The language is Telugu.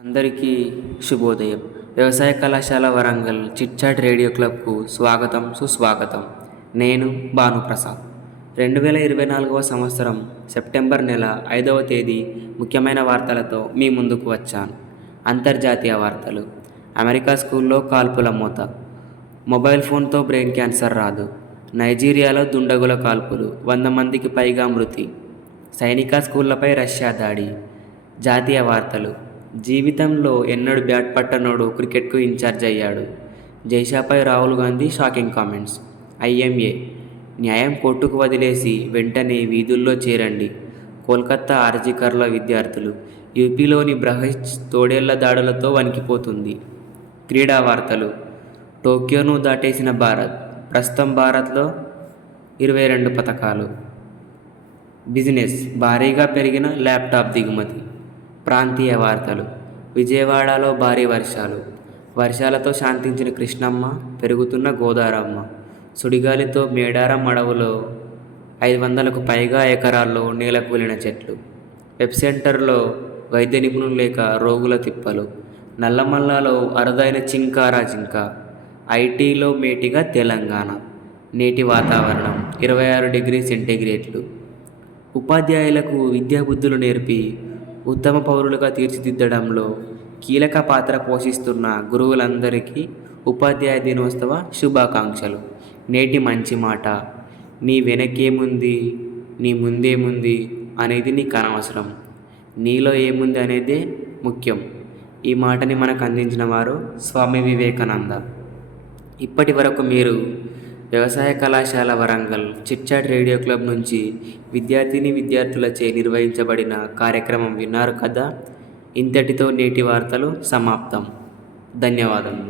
అందరికీ శుభోదయం. వ్యవసాయ కళాశాల వరంగల్ చిట్చాట్ రేడియో క్లబ్కు స్వాగతం, సుస్వాగతం. నేను భానుప్రసాద్. 2024వ సంవత్సరం సెప్టెంబర్ నెల 5వ తేదీ ముఖ్యమైన వార్తలతో మీ ముందుకు వచ్చాను. అంతర్జాతీయ వార్తలు. అమెరికా స్కూల్లో కాల్పుల మోత. మొబైల్ ఫోన్తో బ్రెయిన్ క్యాన్సర్ రాదు. నైజీరియాలో దుండగుల కాల్పులు, 100 మందికి పైగా మృతి. సైనిక స్కూళ్లపై రష్యా దాడి. జాతీయ వార్తలు. జీవితంలో ఎన్నడూ బ్యాట్ పట్టనోడు క్రికెట్కు ఇన్ఛార్జ్ అయ్యాడు. జైషాపై Rahul Gandhi shocking comments. IMA న్యాయం కోర్టుకు వదిలేసి వెంటనే వీధుల్లో చేరండి. కోల్కతా ఆర్జికర్ల విద్యార్థులు. యూపీలోని బ్రహ్జ్ తోడేళ్ల దాడులతో వణికిపోతుంది. క్రీడా వార్తలు. టోక్యోను దాటేసిన భారత్. ప్రస్తుతం భారత్లో 22 పతకాలు. బిజినెస్. భారీగా పెరిగిన ల్యాప్టాప్ దిగుమతి. ప్రాంతీయ వార్తలు. విజయవాడలో భారీ వర్షాలు. వర్షాలతో శాంతించిన కృష్ణమ్మ, పెరుగుతున్న గోదారమ్మ. సుడిగాలితో మేడారం అడవులో 500కు పైగా ఎకరాల్లో నేలకూలిన చెట్లు. వెబ్ సెంటర్లో వైద్య నిపుణులు లేక రోగుల తిప్పలు. నల్లమల్లలో అరుదైన చింకారా జింక. ఐటీలో మేటిగా తెలంగాణ. నేటి వాతావరణం 26 డిగ్రీ సెంటీగ్రేడ్లు. ఉపాధ్యాయులకు విద్యాబుద్ధులు నేర్పి ఉత్తమ పౌరులుగా తీర్చిదిద్దడంలో కీలక పాత్ర పోషిస్తున్న గురువులందరికీ ఉపాధ్యాయ దినోత్సవ శుభాకాంక్షలు. నేటి మంచి మాట. నీ వెనకేముంది, నీ ముందేముంది అనేది నీకు అనవసరం. నీలో ఏముంది అనేదే ముఖ్యం. ఈ మాటని మనకు అందించిన వారు స్వామి వివేకానంద. ఇప్పటి వరకు మీరు వ్యవసాయ కళాశాల వరంగల్ చిట్చాట్ రేడియో క్లబ్ నుంచి విద్యార్థులచే నిర్వహించబడిన కార్యక్రమం విన్నారు కదా. ఇంతటితో నేటి వార్తలు సమాప్తం. ధన్యవాదములు.